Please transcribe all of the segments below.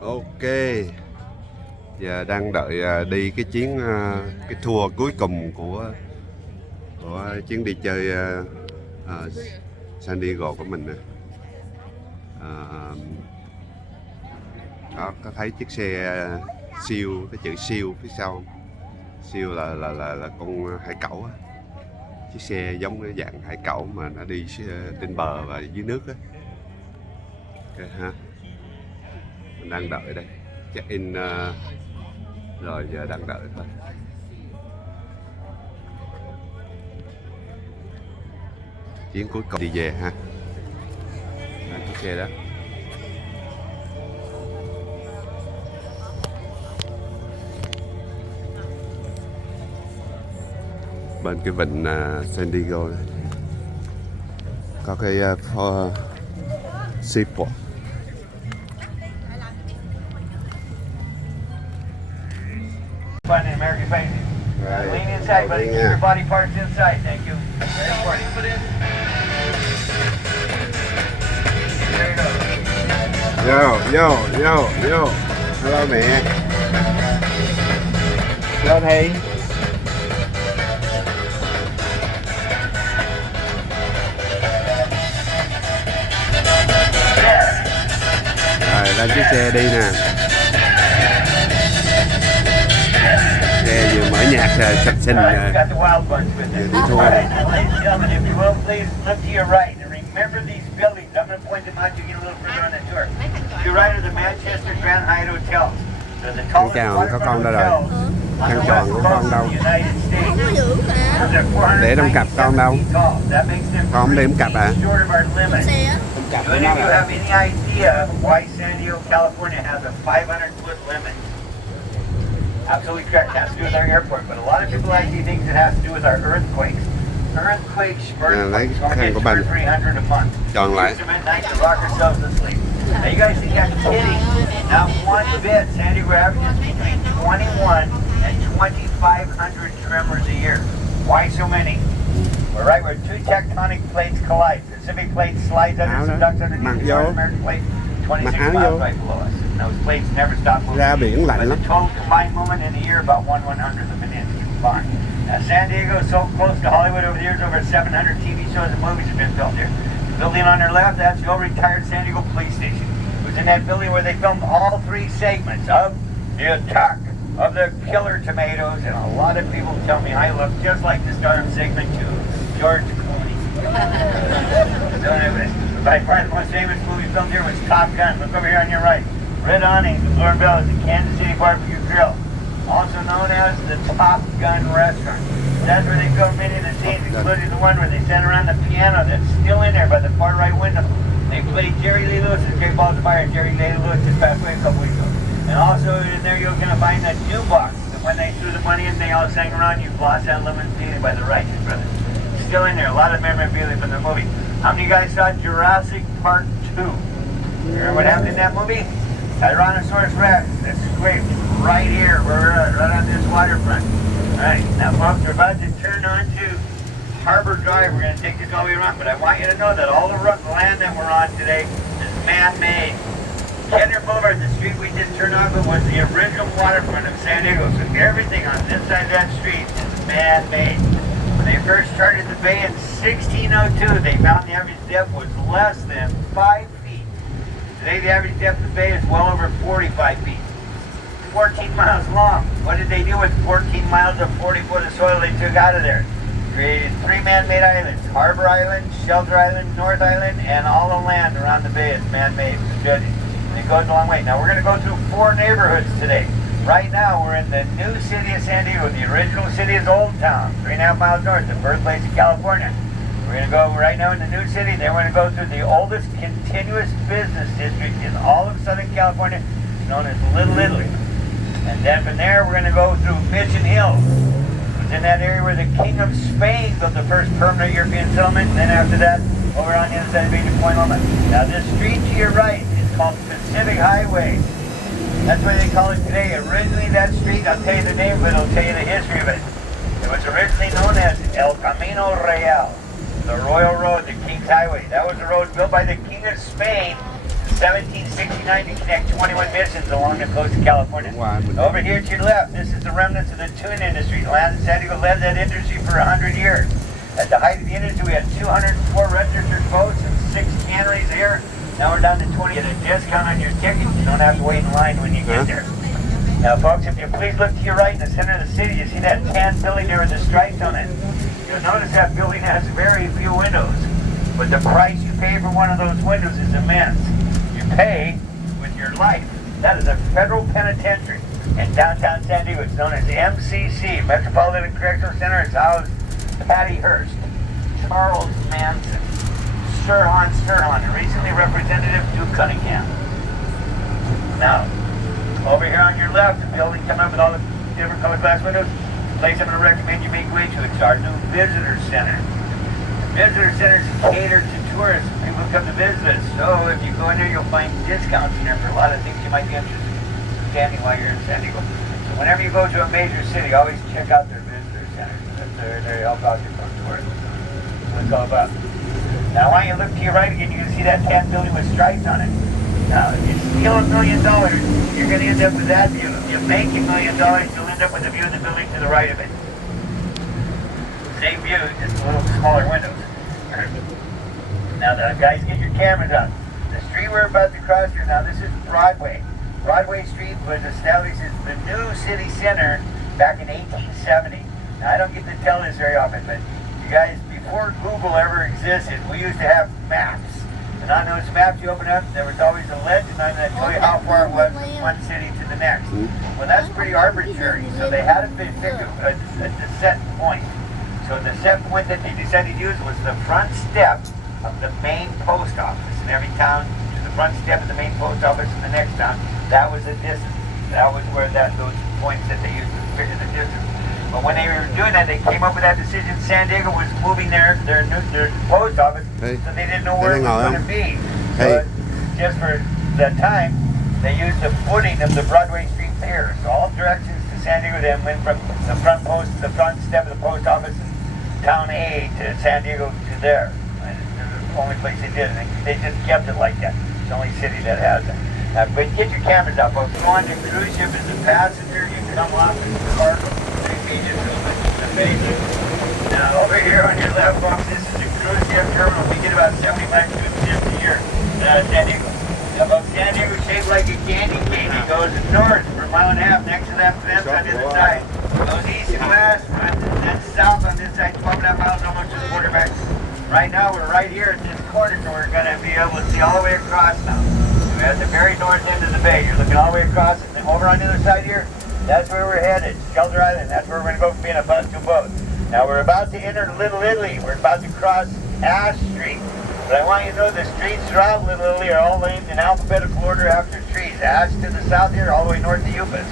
Ok, giờ đang đợi đi cái chuyến cái tour cuối cùng của chuyến đi chơi San Diego của mình nè. Đó, có thấy chiếc xe siêu, cái chữ siêu phía sau không? Siêu là con hải cẩu á. Chiếc xe giống cái dạng hải cẩu mà nó đi trên bờ và dưới nước á. Ok ha. Mình đang đợi đây, check in rồi giờ đang đợi thôi. Chuyến cuối cùng đi về ha. Đó, chiếc xe đó. Bên cái vịnh San Diego này có cái seaport. Fun in American Facing. Lean inside, buddy. Keep your body parts inside. Thank you. Very important. There you go. Yo. Hello mẹ. Hello thầy. Rồi lên chiếc xe đi nè. Xe vừa mở nhạc rồi sạch sinh vừa đi tour. Khăn tròn có con đâu rồi? Khăn tròn của con đâu? Để trong cặp con đâu? Con không để trong cặp à? Do any of you have any idea why San Diego, California has a 500-foot limit? Absolutely correct. It has to do with our airport, but a lot of people actually think it has to do with our earthquakes. Earthquakes, earthquakes normally get 300 a month. Tròn lại. Use them at night to rock ourselves to sleep. Now you guys think I'm kidding? Not one bit. San Diego averages between 21 and 2,500 tremors a year. Why so many? We're right where two tectonic plates collide. Pacific plate slides under, subducts underneath the North American plate, 26 miles right below us. And those plates never stop moving. Ra biển lạnh lắm. The total combined movement in a year about 1/100th of an inch combined. Now San Diego is so close to Hollywood over the years, over 700 TV shows and movies have been built here. The building on our left, that's the old retired San Diego police station. It was in that building where they filmed all three segments of the attack of the killer tomatoes, and a lot of people tell me I look just like the star of segment 2, George Clooney. So anyways, by far the most famous movie filmed here was Top Gun. Look over here on your right. Red awning, the Lauren Bell is the Kansas City Barbecue Grill, also known as the Top Gun Restaurant. That's where they filmed many of the scenes, including the one where they sat around the piano that's still in there by the far right window. They played Jerry Lee Lewis's Great Balls of Fire, and Jerry Lee Lewis just passed away a couple weeks ago. And also in there you're going to find the jukebox. When they threw the money in, they all sang around You Lost That Lemon Feeling by the Righteous Brothers. Still in there, a lot of memorabilia from the movie. How many of you guys saw Jurassic Park 2? Remember what happened in that movie? Tyrannosaurus Rex, that's great, right here, we're right on this waterfront. Alright, now folks, we're about to turn on to Harbor Drive. We're going to take this all the way around, but I want you to know that all the land that we're on today is man-made. Kenner Boulevard, the street we just turned off of, was the original waterfront of San Diego, so everything on this side of that street is man-made. When they first started the bay in 1602, they found the average depth was less than 5 feet. Today the average depth of the bay is well over 45 feet. 14 miles long. What did they do with 14 miles of 40 foot of soil they took out of there? Created 3 man-made islands, Harbor Island, Shelter Island, North Island, and all the land around the bay is man-made. It goes a long way. Now we're going to go through 4 neighborhoods today. Right now we're in the new city of San Diego. The original city is Old Town, 3.5 miles north, the birthplace of California. We're going to go right now in the new city. Then we're going to go through the oldest continuous business district in all of Southern California, known as Little Italy. And then from there we're going to go through Mission Hill. It's in that area where the King of Spain built the first permanent European settlement. And then after that, over on the other side of Beach Point Loma. Now this street to your right is called Pacific Highway. That's why they call it today. Originally that street, I'll tell you the name, but I'll tell you the history of it. It was originally known as El Camino Real, the Royal Road, the King's Highway. That was the road built by the King of Spain in 1769 to connect 21 missions along the coast of California. Wow. Over here to your left, this is the remnants of the tuna industry. The land in San Diego led that industry for 100 years. At the height of the industry, we had 204 registered boats and 6 canneries here. Now we're down to 20. Get a discount on your ticket. You don't have to wait in line when you get there. Now, folks, if you please look to your right in the center of the city, you see that tan building there with the stripes on it. You'll notice that building has very few windows, but the price you pay for one of those windows is immense. You pay with your life. That is a federal penitentiary in downtown San Diego. It's known as MCC, Metropolitan Correctional Center. It's housed Patty Hearst, Charles Manson, Sirhan Sirhan, and recently Representative Duke Cunningham. Now, over here on your left, the building coming up with all the different colored glass windows. The place I'm going to recommend you make way to is our new visitor center. The visitor center is catered to tourists, people who come to visit us. So if you go in there, you'll find discounts in there for a lot of things you might be interested in standing while you're in San Diego. So whenever you go to a major city, always check out their visitor centers. They help out your front tourists. That's what it's all about. Now, I want you to look to your right again. You can see that tan building with stripes on it. Now, if you steal $1 million, you're going to end up with that view. If you make $1 million, you'll end up with a view of the building to the right of it. Same view, just a little smaller windows. Now, guys, get your cameras on. The street we're about to cross here now, this is Broadway. Broadway Street was established as the new city center back in 1870. Now, I don't get to tell this very often, but you guys, before Google ever existed, we used to have maps. And on those maps you open up, there was always a legend on that tell you how far it was from one city to the next. Well, that's pretty arbitrary, so they had to pick a set point. So the set point that they decided to use was the front step of the main post office. In every town, to the front step of the main post office in the next town, that was the distance. That was where those points that they used to figure the distance. But when they were doing that, they came up with that decision. San Diego was moving their post office, so they didn't know where it was going to be. So just for that time, they used the footing of the Broadway Street Pier. So all directions to San Diego then went from the front step of the post office in Town A to San Diego to there. And it was the only place they did it. They just kept it like that. It's the only city that has it. But get your cameras up, folks. Go on your cruise ship as a passenger. You come off and park. Now over here on your left, folks, this is the cruise ship terminal. We get about 75 cruise ships a year out of San Diego. Now, folks, San Diego is shaped like a candy cane. It goes north for a mile and a half next to that fence on the other side. It goes east and west, and then south on this side, 12.5 miles almost to the border back. Right now, we're right here at this corner, so we're going to be able to see all the way across now. We're at the very north end of the bay. You're looking all the way across, and then over on the other side here, that's where we're headed, Shelter Island. That's where we're going to go from being a bus to a boat. Now we're about to enter Little Italy. We're about to cross Ash Street. But I want you to know the streets throughout Little Italy are all named in alphabetical order after trees. Ash to the south here, all the way north to Upas.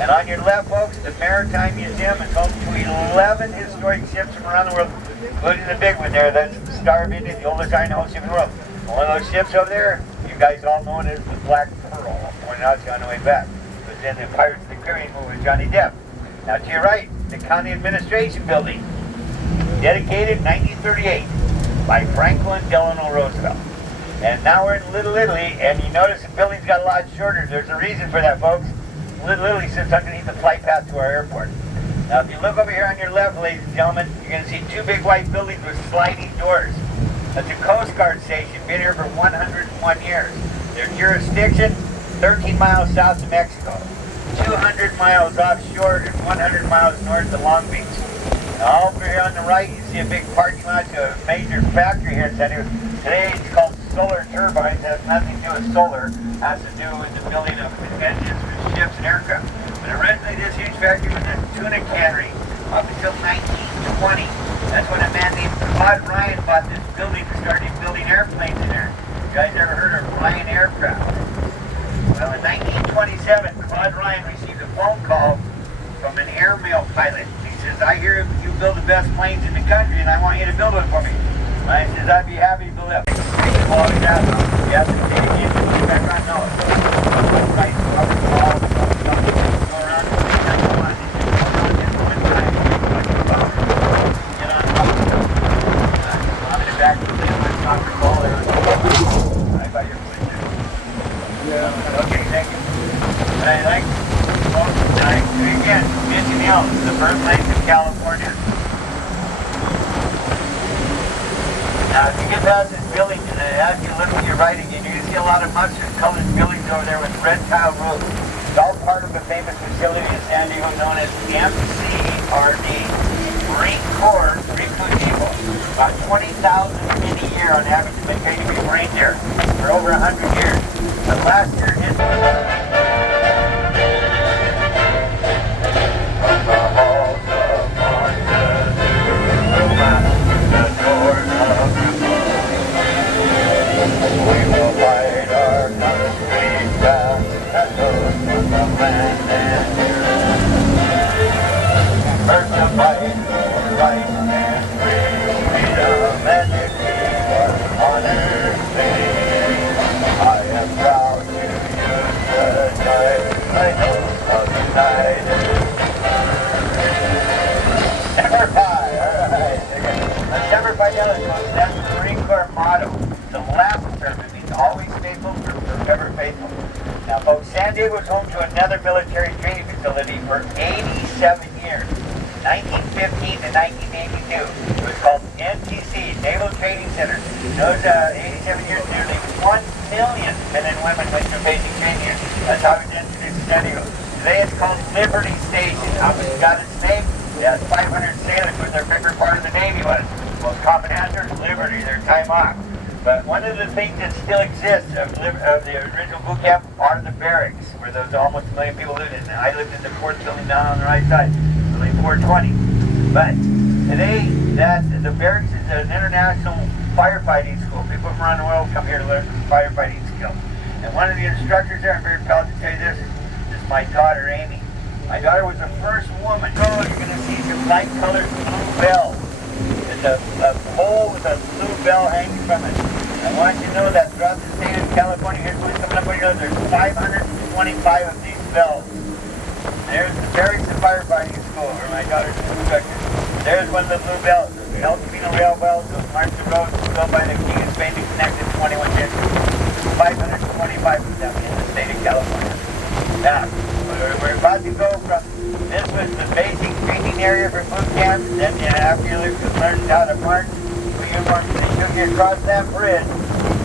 And on your left, folks, the Maritime Museum is home to 11 historic ships from around the world, including the big one there. That's the Star of India, the oldest iron hull ship in the world. One of those ships over there, you guys all know it as the Black Pearl. I pointed out to you on the way back. In the Pirates of the Caribbean movie with Johnny Depp. Now to your right, the County Administration Building, dedicated in 1938 by Franklin Delano Roosevelt. And now we're in Little Italy, and you notice the building's got a lot shorter. There's a reason for that, folks. Little Italy sits underneath the flight path to our airport. Now if you look over here on your left, ladies and gentlemen, you're going to see 2 big white buildings with sliding doors. That's a Coast Guard station, been here for 101 years. Their jurisdiction, 13 miles south of Mexico, 200 miles offshore, and 100 miles north of Long Beach. Now over here on the right, you see a big parking lot to a major factory here in San Diego. Today it's called Solar Turbines. It has nothing to do with solar. It has to do with the building of engines for ships and aircraft. But originally this huge factory was a tuna cannery up until 1920. That's when a man named Claude Ryan bought this building and started building airplanes in there. You guys ever heard of Ryan Aircraft? Well, in 1927, Claude Ryan received a phone call from an airmail pilot. He says, I hear you build the best planes in the country, and I want you to build one for me. Ryan says, I'd be happy to build it. Yes, background, no. Right, up the wall, go around, get on top. I'm in the back of the soccer ball there. Right by your place there. look to your right again, you're going to see a lot of mustard-colored buildings over there with red tile roofs. It's all part of a famous facility in San Diego known as MCRD, Marine Corps Recruit Depot. About 20,000 men a year on average have been trained to be Marine there for over 100 years. But last year, it... That's the Marine Corps motto. The last term, it means always faithful, forever faithful. Now, folks, San Diego was home to another military training facility for 87 years, 1915 to 1982. It was called NTC, Naval Training Center. Those 87 years, nearly 1 million men and women went through basic training here. That's how it was introduced to San Diego. Today it's called Liberty Station. How it got its name? Yeah, 500 sailors was their favorite part of the Navy was. Most common answer, liberty, their time off. But one of the things that still exists of the original boot camp are the barracks, where those almost 1 million people lived in. I lived in the fourth building down on the right side, building 420. But today, the barracks is an international firefighting school. People from around the world come here to learn firefighting skills. And one of the instructors there, I'm very proud to tell you this, is my daughter, Amy. My daughter was the first woman. Oh, you're going to see some light-colored blue bells. It's a pole with a blue bell hanging from it. I want you to know that throughout the state of California, here's what's coming up on your list, there's 525 of these bells. There's the barracks and firefighting school, where my daughter's an instructor. There's one of the blue bells, the El Camino Rail bells, those march the roads built by the King of Spain to connect the 21 districts. 525 of them in the state of California. Now, we're about to go from, this was the basic training area for boot camp, then after you learned how to march, the uniforms, then you get across that bridge.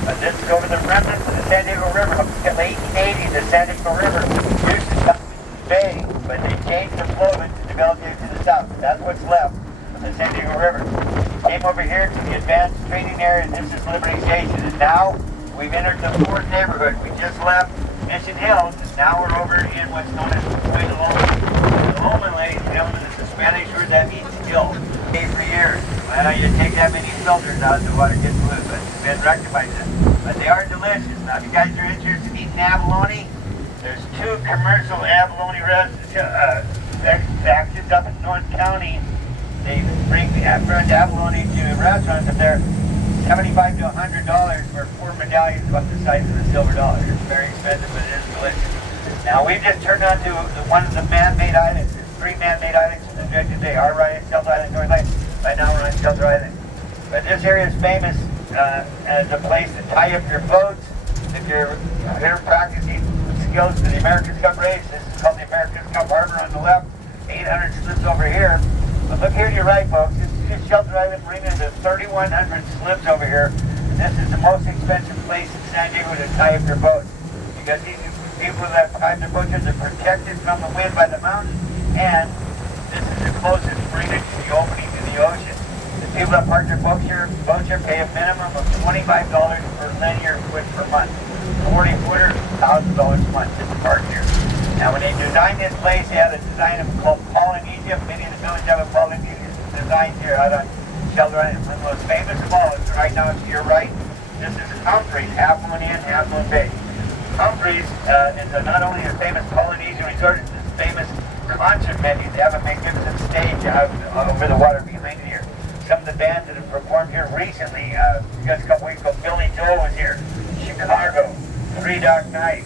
But this is over the remnants of the San Diego River. Up until 1880, the San Diego River used to come bay, but they changed the flow of it to develop it to the south. That's what's left of the San Diego River. Came over here to the advanced training area, and this is Liberty Station. And now we've entered the fourth neighborhood. We just left Mission Hills, and now we're over in what's known as the Loma. The Loma, ladies and gentlemen, is the Spanish word that means hill. Okay, for years. Well, you take that many filters out, the water gets blue, but it's been rectified then. But they are delicious. Now, if you guys are interested in eating abalone, there's 2 commercial abalone actions up in North County. They bring fresh abalone to restaurants up there. $75 to $100 for 4 medallions about the size of the silver dollar. It's very expensive, but it is delicious. Now, we've just turned on to one of the man-made islands. There's 3 man-made islands in the dredge today. Our right is Shelter Island, North Island. Right now, we're on Shelter Island. But this area is famous as a place to tie up your boats. If you're here practicing skills for the America's Cup race, this is called the America's Cup Harbor on the left. 800 slips over here. But look here to your right, folks. This is just Shelter Island Marina. There's 3,100 slips over here. And this is the most expensive place in San Diego to tie up your boat. Because these people that tie their boats are protected from the wind by the mountain. And this is the closest marina to the opening to the ocean. The people that park their boats here pay a minimum of $25 per linear foot per month. 40-footer, $1,000 a month just to park here. Now, when they designed this place, they had a design called Polynesia. Many of the villages have a Polynesia design here out on Shelter Island. One of the most famous of all is right now to your right. This is Humphreys, Half Moon Inn, Half Moon Bay. Humphreys is not only a famous Polynesian resort, it's a famous concert venue. They have a magnificent stage out over the water behind here. Some of the bands that have performed here recently, just a couple weeks ago, Billy Joel was here. Chicago, Three Dog Night.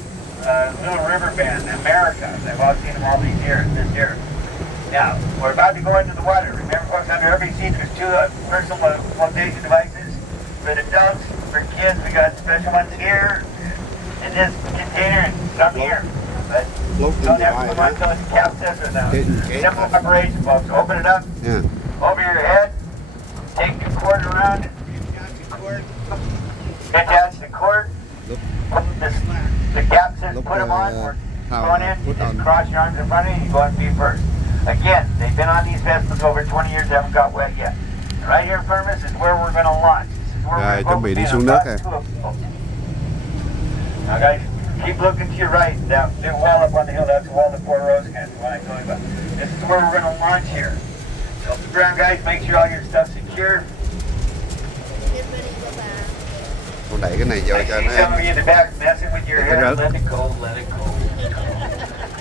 Little River Band, America. I've all seen them all these years, this year. Now, we're about to go into the water. Remember, folks, under every seat there's 2 personal flotation devices. For the adults, for kids, we got special ones here, in this container, and some here. But don't have to come on until it's cap system now. Simple operation, folks. Open it up, over your head, take the cord around it. You've got the cord. Attach the cord. cord, lúc put the gaps in, Look, put them on. We're how going in, you put just on. cross your arms in front of you, you go on feet first. Again, they've been on these vessels over 20 years, they haven't got wet yet. And right here in front of us is where we're going to launch. This is where Rồi, we're chuẩn bị đi focusing xuống on nước about kìa. 2 of them. Now guys, keep looking to your right. That big wall up on the hill, that's the wall of 4 rows, guys. What I'm talking about. This is where we're going to launch here. So the ground, guys, make sure all your stuff's secure. Con đẩy cái này vô I cho see nó some of you in the back messing with your Let it hair. go. Let it go, let it go.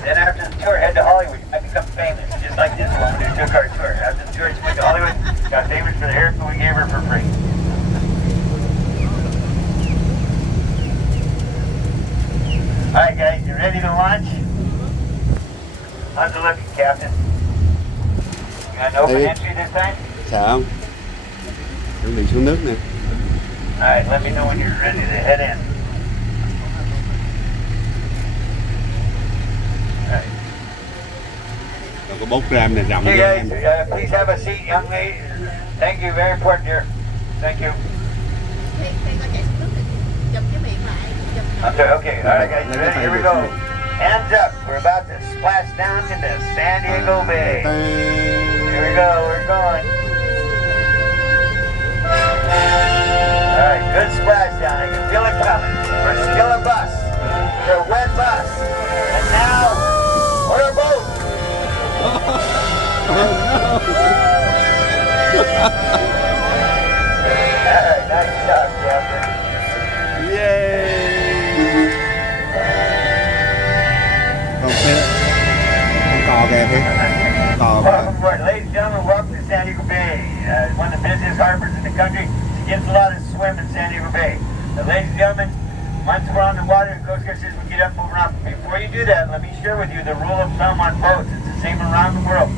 Then after the tour, head to Hollywood. I become famous, just like this woman who took our tour. After the tour, she went to Hollywood, got famous for the haircut we gave her for free. All right, guys, you ready to launch? How's it looking, Captain? You got an open Hey. entry this time? sợ không? Chuẩn bị xuống nước nè. All right, let me know when you're ready to head in. All right. Rồi có 4 gram này rộng Hey cho guys, em. please have a seat, young lady. Thank you, very important, dear. Thank you. Okay, all right, guys, you ready? Here we go. Hands up. We're about to splash down into San Diego Bay. Here we go. We're going. All right, good splashdown. I can feel it coming. We're still a bus. We're a wet bus. And now, we're a boat. All right, nice job, Captain. Yeah. Con xe con cò kìa Phi. Cò kìa. Welcome aboard. Ladies and gentlemen, welcome to San Diego Bay. One of the busiest harbors in the country. It gets a lot of swim in San Diego Bay. Ladies and gentlemen, once we're on the water, the Coast Guard says we get up, move around. Before you do that, let me share with you the rule of thumb on boats. It's the same around the world.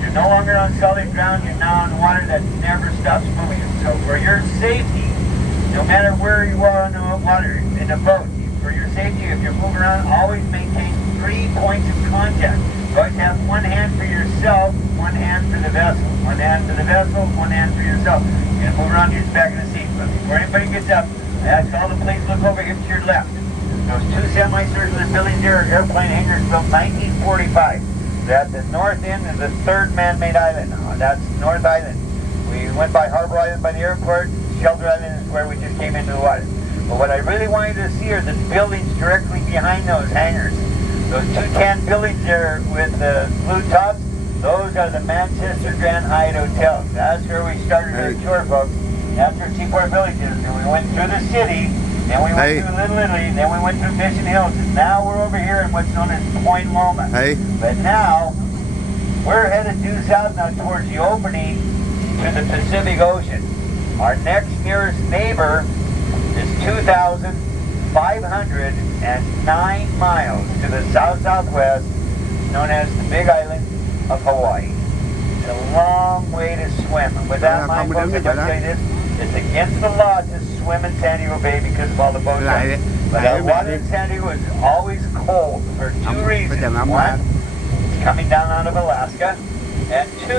You're no longer on solid ground. You're now on water that never stops moving. So for your safety, no matter where you are on the water, in a boat, for your safety, if you're moving around, always maintain 3 points of contact. Always have one hand for yourself, one hand for the vessel. One hand for the vessel, one hand for yourself. You're going to move around, use the back of the seat. But before anybody gets up, I ask all the planes look over here to your left. Those 2 semicircular buildings there are airplane hangars built 1945. They're at the north end of the 3rd man-made island. That's North Island. We went by Harbor Island by the airport. Shelter Island is where we just came into the water. But what I really want you to see are the buildings directly behind those hangars. Those 2 tan buildings there with the blue tops, those are the Manchester Grand Hyatt Hotels. That's where we started our tour, folks. After Seaport Villages, and we went through the city, then we went through Little Italy, then we went through Mission Hills, and now we're over here in what's known as Point Loma. Hey. But now, we're headed due south now towards the opening to the Pacific Ocean. Our next nearest neighbor is 2,509 miles to the south-southwest, known as the Big Island of Hawaii. It's a long way to swim. And with that, my folks, I just say this, it's against the law to swim in San Diego Bay because of all the boats. But the water in San Diego is always cold for 2 reasons. One, it's coming down out of Alaska. And 2,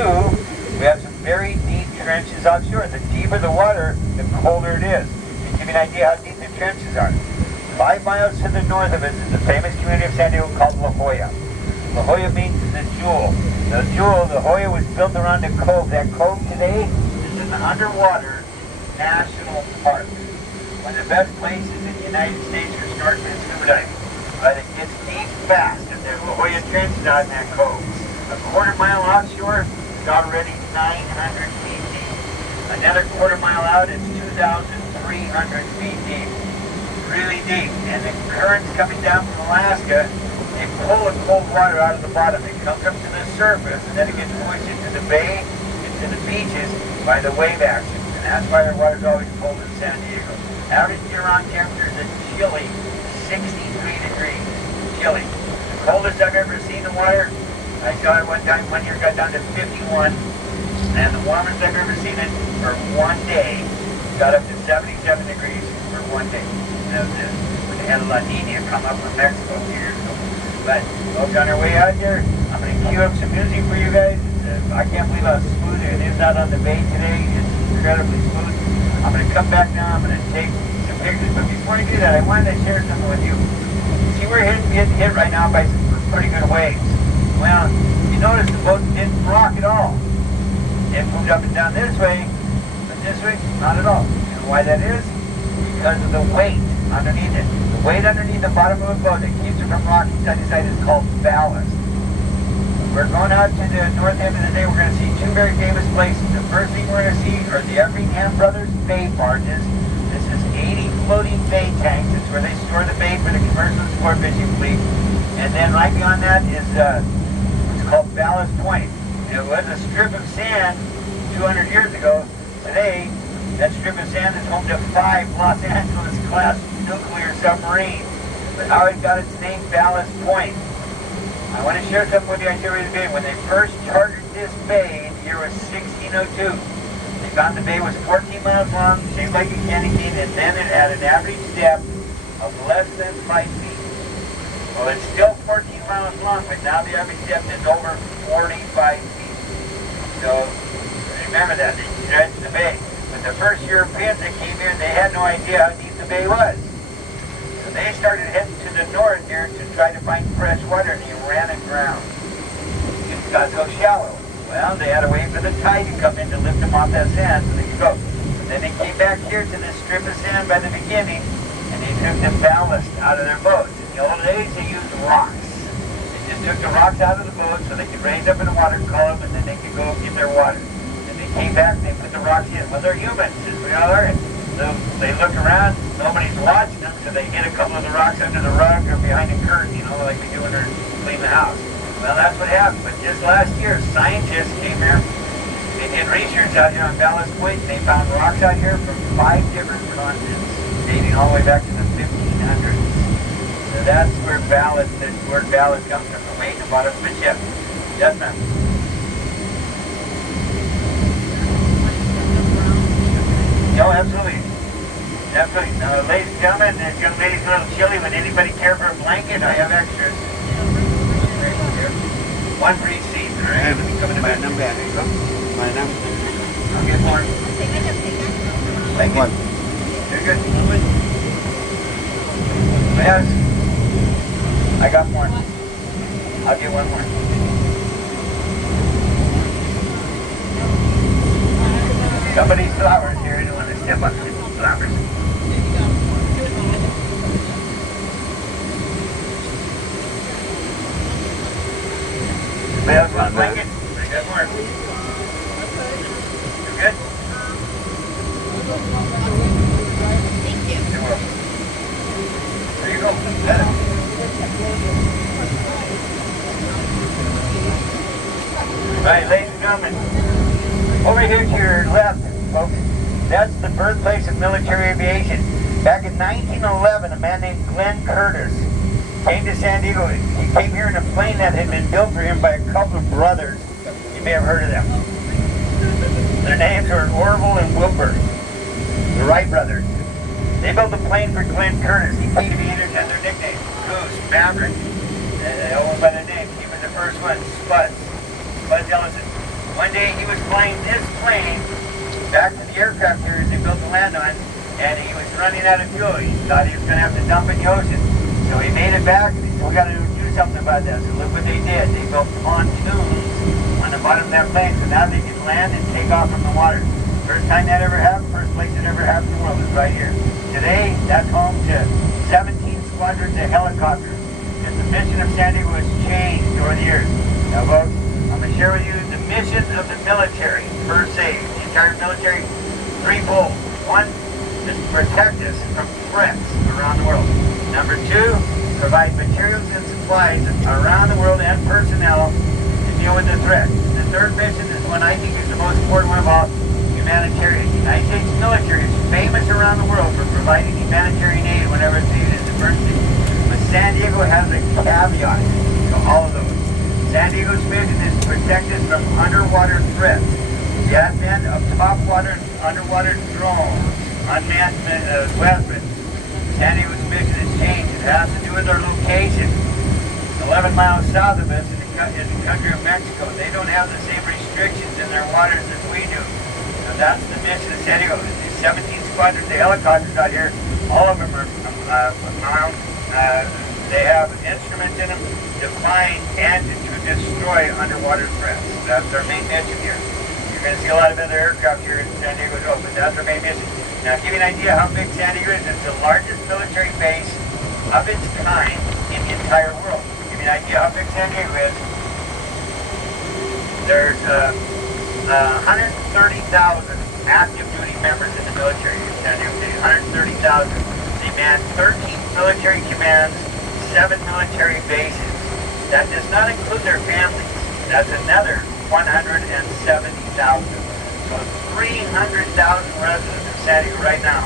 we have some very deep trenches offshore. The deeper the water, the colder it is. To give you an idea how deep the trenches are. 5 miles to the north of it is the famous community of San Diego called La Jolla. La Jolla means the jewel. The jewel, La Jolla was built around a cove. That cove today is an underwater national park. One of the best places in the United States for snorkeling and scuba diving. But it gets deep fast, and there's La Jolla trenches out in that cove. A quarter mile offshore is already 900 feet deep. Another quarter mile out, it's 2,300 feet deep. Really deep. And the currents coming down from Alaska, they pull the cold water out of the bottom. It comes up to the surface, and then it gets pushed into the bay, into the beaches by the wave action. And that's why the water's always cold in San Diego. Average year-round temperature is a chilly 63 degrees. Chilly. The coldest I've ever seen the water, I saw it one time, one year got down to 51. And the warmest I've ever seen it for one day got up to 77 degrees for one day. That was it. When they had a La Nina come up from Mexico a few years ago. But folks, on our way out here, I'm going to cue up some music for you guys. I can't believe how smooth it is out on the bay today. It's incredibly smooth. I'm going to come back now. I'm going to take some pictures, but before I do that, I wanted to share something with you. See, we're getting hit right now by some pretty good waves. Well, you notice the boat didn't rock at all. It moved up and down this way, but this way, not at all. You know why that is? Because of the weight underneath it. The weight underneath the bottom of the boat that keeps it from rocking side to side is called ballast. We're going out to the north end of the day. We're going to see two very famous places. The first thing we're going to see are the Effingham Brothers Bay barges. This is 80 floating bay tanks. It's where they store the bay for the commercial and sport fishing fleet. And then right beyond that is what's called Ballast Point. It was a strip of sand 200 years ago. Today, that strip of sand is home to 5 Los Angeles-class nuclear submarines. But how it got its name, Ballast Point. I want to share something with you on Jerry's Bay. When they first chartered this bay, the year was 1602. They found the bay was 14 miles long, shaped like a candy cane, and then it had an average depth of less than 5 feet. Well, it's still 14 miles long, but now the average depth is over 45 feet. So remember that, they dredged the bay. But the first Europeans that came here, they had no idea how deep the bay was. So they started heading to the north here to try to find fresh water, and they ran aground. It got so shallow. Well, they had to wait for the tide to come in to lift them off that sand so they could go. But then they came back here to this strip of sand by the beginning, and they took the ballast out of their boats. In the old days, they used rocks. They just took the rocks out of the boat so they could raise up in the water column, and then they could go get their water. And they came back, they put the rocks in. Well, they're humans, as we all are. So they look around, nobody's watching them, so they hid a couple of the rocks under the rug or behind a curtain, you know, like we do when they're cleaning the house. Well, that's what happened. But just last year, scientists came here. They did research out here on Ballast Point. They found rocks out here from 5 different continents, dating all the way back to the 1500s. So that's where ballast, this word ballast comes from, the weight in the bottom of the ship. Yes, ma'am. No, absolutely. Absolutely. Now, ladies and gentlemen, this young lady's a little chilly. Would anybody care for a blanket? I have extras. One for each seat. All right. Let me come in the back. There you go. I'll get more. Thank you. You're good. Yes. I got more. I'll get one more. Somebody's flowers here. I don't want to step on people's flowers. Anybody else want a blanket? I got more. You good? Thank you. You're welcome. There you go. Right, ladies and gentlemen. Over here to your left, folks, that's the birthplace of military aviation. Back in 1911, a man named Glenn Curtis came to San Diego. He came here in a plane that had been built for him by a couple of brothers. You may have heard of them. Their names are Orville and Wilbur, the Wright brothers. They built a plane for Glenn Curtis. He paid aviators had their nicknames: Goose, Maverick. They all went by the name. He was the first one, Spud Ellison. One day he was flying this plane back to the aircraft carriers they built to land on, and he was running out of fuel. He thought he was going to have to dump in the ocean. So he made it back, and he said, we got to do something about that. So look what they did. They built pontoons on the bottom of that plane, so now they can land and take off from the water. First time that ever happened, first place it ever happened in the world is right here. Today, that's home to 17 squadrons of helicopters. And the mission of San Diego has changed over the years. Now, folks, I'm going to share with you the mission of the military, per se. The entire military, threefold. One, is to protect us from threats around the world. Number two, provide materials and supplies around the world and personnel to deal with the threat. The third mission is one I think is the most important one of all, humanitarian. The United States military is famous around the world for providing humanitarian aid whenever it's needed in emergency. But San Diego has a caveat to all of those. San Diego's mission is to protect us from underwater threats. The advent of top-water and underwater drones, unmanned weapons. San Diego's mission has changed. It has to do with our location. 11 miles south of us is the country of Mexico. They don't have the same restrictions in their waters as we do. So that's the mission of San Diego. There's 17 squadrons of helicopters out here All of them are armed. They have instruments in them to find and to destroy underwater threats. That's their main mission here. You're going to see a lot of other aircraft here in San Diego as well, but that's their main mission. Now, to give you an idea how big San Diego is, it's the largest military base of its kind in the entire world. To give you an idea how big San Diego is, there's 130,000 active duty members in the military in San Diego City. 130,000. They man 13 military commands, 7 military bases. That does not include their families. That's another 170,000. So 300,000 residents of San Diego right now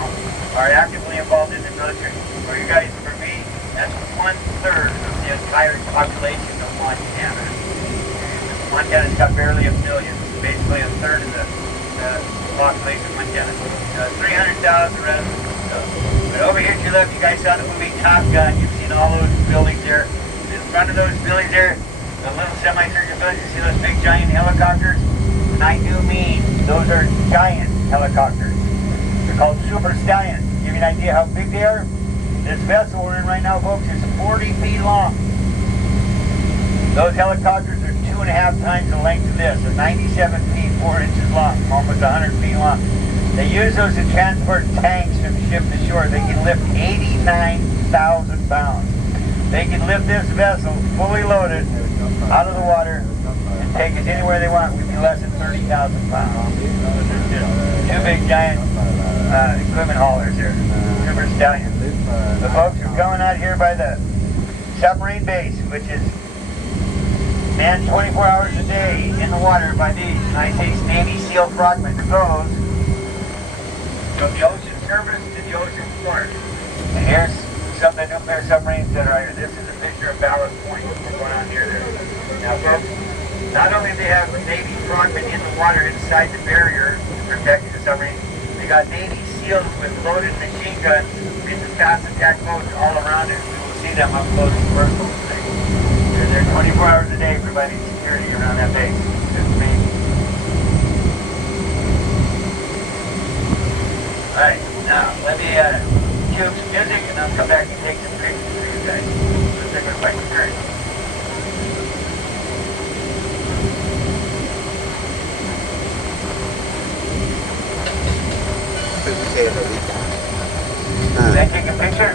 are actively involved in the military. For you guys, for me, that's 1/3 of the entire population of Montana. Montana's got barely 1 million, basically 1/3 of the population of Montana. 300,000 residents. But over here to your left, you guys saw the movie Top Gun. You've seen all those buildings there. In front of those buildings there, the little semicircular buildings, you see those big giant helicopters? And I do mean those are giant helicopters. They're called Super Stallions. To give you an idea how big they are, this vessel we're in right now, folks, is 40 feet long. Those helicopters are 2.5 times the length of this. They're 97 feet, 4 inches long, almost 100 feet long. They use those to transport tanks from ship to shore. They can lift 89,000 pounds. They can lift this vessel fully loaded out of the water and take us anywhere they want. We'd be less than 30,000 pounds. Two big giant equipment haulers here. Super Stallions. The folks are coming out here by the submarine base, which is manned 24 hours a day in the water by these United States Navy SEAL frogmen. Those from the ocean surface to the ocean floor. And here's some of the nuclear submarines that are out here. This is a picture of Ballast Point that's going on here. Now folks, not only do they have Navy frogmen in the water inside the barrier protecting the submarine, they got Navy SEALs with loaded machine guns in the fast attack boats all around it. We will see them up close and personal today. They're there 24 hours a day providing security around that base. It's amazing. Alright, now let me cue up some music and I'll come back and take some pictures for you guys. Let's take a quick turn. Can I take a picture?